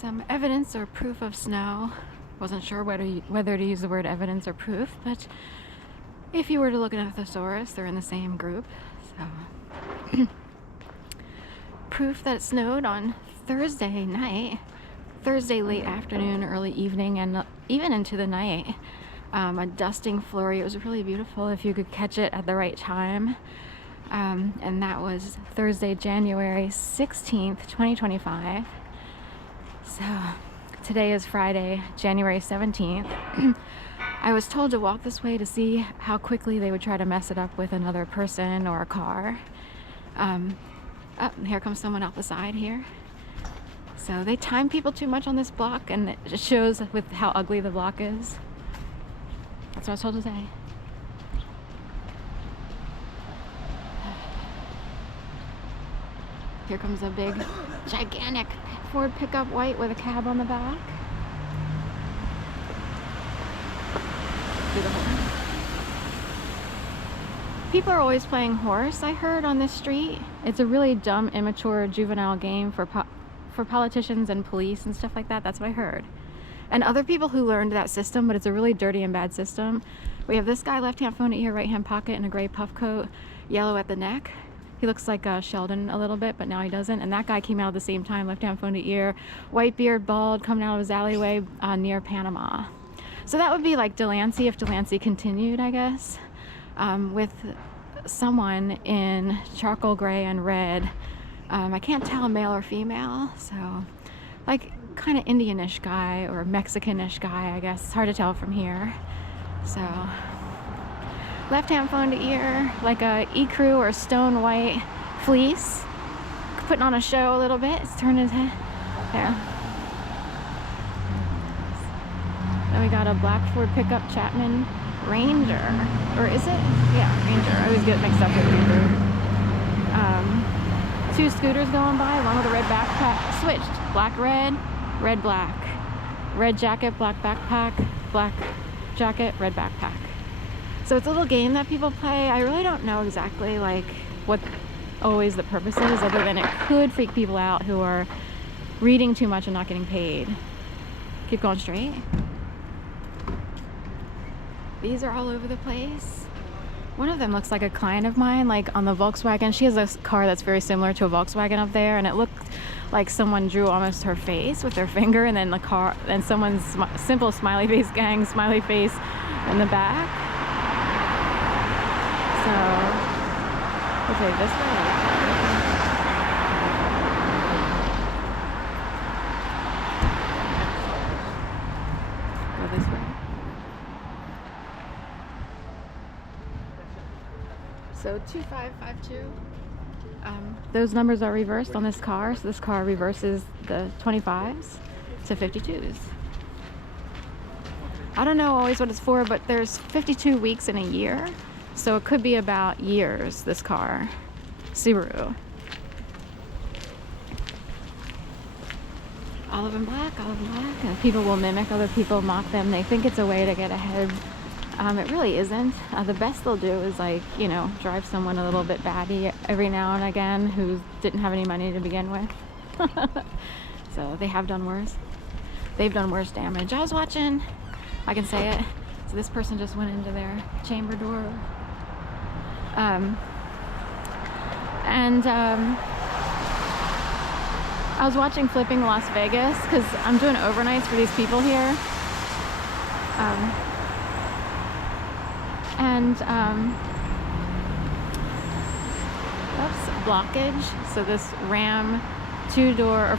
Some evidence or proof of snow. Wasn't sure whether to use the word evidence or proof, but if you were to look at a thesaurus, they're in the same group. So proof that it snowed on Thursday night, Thursday late afternoon, early evening, and even into the night. A dusting flurry. It was really beautiful if you could catch it at the right time. And that was Thursday, January 16th, 2025. So today is Friday, January 17th. I was told to walk this way to see how quickly they would try to mess it up with another person or a car. Oh, here comes someone out the side here. So they time people too much on this block, and it just shows with how ugly the block is. That's what I was told to say. Here comes a big, gigantic Ford pickup white with a cab on the back. People are always playing horse, I heard, on this street. It's a really dumb, immature, juvenile game for politicians and police and stuff like that. That's what I heard. And other people who learned that system, but it's a really dirty and bad system. We have this guy, left-hand phone at ear, right-hand pocket, in a gray puff coat, yellow at the neck. He looks like Sheldon a little bit, but now he doesn't. And that guy came out at the same time, left-hand phone to ear, white beard, bald, coming out of his alleyway near Panama. So that would be like Delancey if Delancey continued, I guess, with someone in charcoal gray and red. I can't tell male or female, so like kind of Indianish guy or Mexicanish guy, I guess. It's hard to tell from here. So left-hand phone to ear, like a ecru or stone white fleece, putting on a show a little bit. It's turning his head there. Then we got a black Ford pickup Chapman Ranger, or is it? Yeah, Ranger. I always get mixed up with Ranger. Two scooters going by along with a red backpack. Switched. Black, red, red, black. Red jacket, black backpack, black jacket, red backpack. So it's a little game that people play. I really don't know exactly like what always the purpose is, other than it could freak people out who are reading too much and not getting paid. Keep going straight. These are all over the place. One of them looks like a client of mine, like on the Volkswagen. She has a car that's very similar to a Volkswagen up there, and it looked like someone drew almost her face with their finger, and then the car, and someone's simple smiley face gang, smiley face in the back. So we'll take this way. Go this way. So 2552. Those numbers are reversed on this car, so this car reverses the 25s to 52s. I don't know always what it's for, but there's 52 weeks in a year, so it could be about years, this car. Subaru. Olive and black, and people will mimic other people, mock them. They think it's a way to get ahead. It really isn't. The best they'll do is, like, you know, drive someone a little bit batty every now and again who didn't have any money to begin with. So they have done worse. They've done worse damage. I was watching, I can say it. So this person just went into their chamber door. I was watching Flipping Las Vegas because I'm doing overnights for these people here. Oops, blockage. So this Ram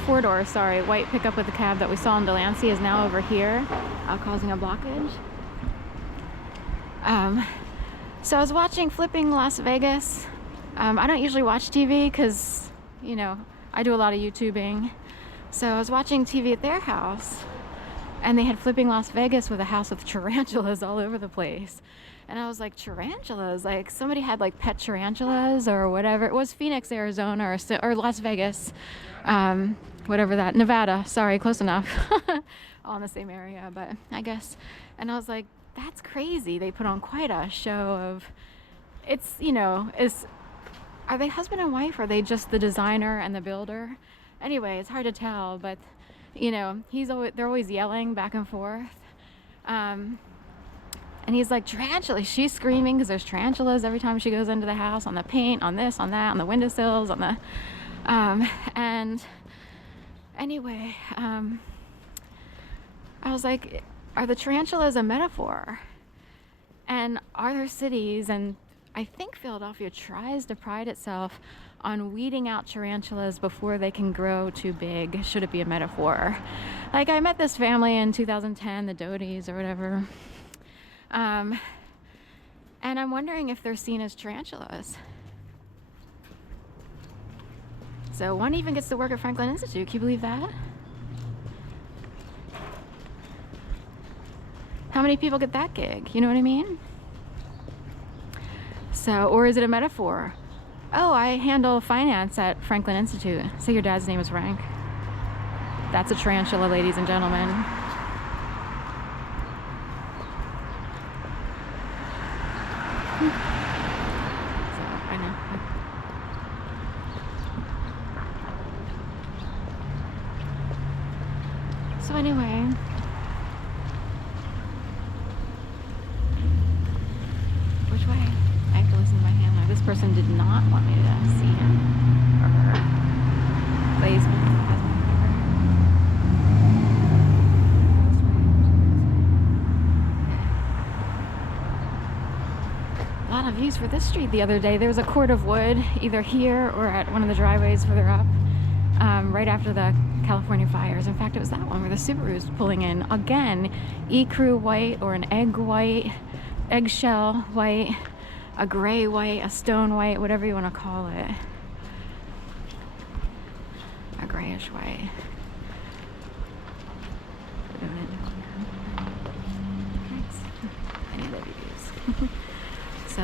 four-door, sorry, white pickup with a cab that we saw in Delancey is now over here, causing a blockage. So I was watching Flipping Las Vegas. I don't usually watch TV because, you know, I do a lot of YouTubing. So I was watching TV at their house, and they had Flipping Las Vegas with a house with tarantulas all over the place. And I was like, tarantulas? Like somebody had like pet tarantulas or whatever. It was Phoenix, Arizona, or Las Vegas, whatever that, Nevada. Sorry, close enough. All in the same area, but I guess. And I was like, that's crazy. They put on quite a show of, it's, you know, are they husband and wife, or are they just the designer and the builder? Anyway, it's hard to tell, but you know, they're always yelling back and forth. And he's like, tarantula. She's screaming because there's tarantulas every time she goes into the house, on the paint, on this, on that, on the windowsills, on the and anyway, I was like, are the tarantulas a metaphor? And are there cities, and I think Philadelphia tries to pride itself on weeding out tarantulas before they can grow too big, should it be a metaphor. Like, I met this family in 2010, the Doties or whatever, and I'm wondering if they're seen as tarantulas. So one even gets to work at Franklin Institute. Can you believe that? How many people get that gig? You know what I mean? So, or is it a metaphor? Oh, I handle finance at Franklin Institute. Say your dad's name is Frank. That's a tarantula, ladies and gentlemen. So, I know. So anyway, which way? I have to listen to my handler. This person did not want me to see him or her. Plays me. A lot of views for this street the other day. There was a cord of wood either here or at one of the driveways further up, right after the California fires. In fact, it was that one where the Subaru's pulling in. Again, ecru white or an egg white, eggshell white, a gray white, a stone white, whatever you want to call it. A grayish white. Any of the views. So,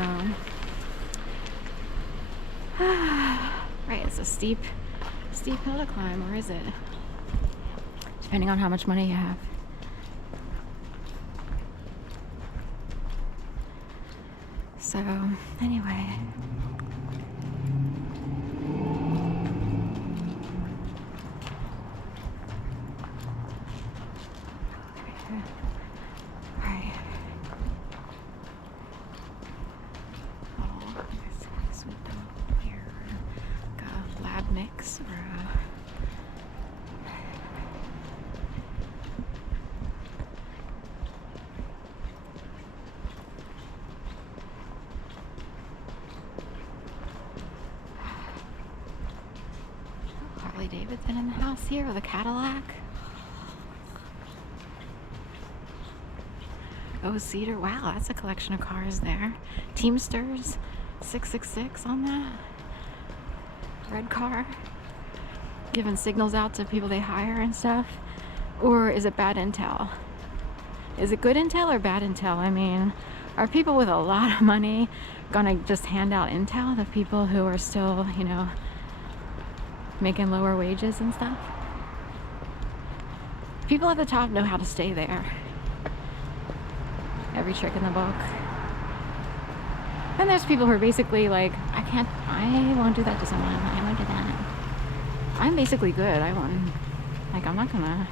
right, it's a steep hill to climb, or is it? Depending on how much money you have. So, anyway. Right. Oh, there's some here. Like a lab mix or a Harley Davidson in the house here with a Cadillac. Oh, Cedar. Wow, that's a collection of cars there. Teamsters, 666 on that. Red car. Giving signals out to people they hire and stuff. Or is it bad intel? Is it good intel or bad intel? I mean, are people with a lot of money gonna just hand out intel to people who are still, you know, making lower wages and stuff? People at the top know how to stay there. Every trick in the book. Then there's people who are basically like, I won't do that to someone. I won't do that. I'm basically good. I'm not gonna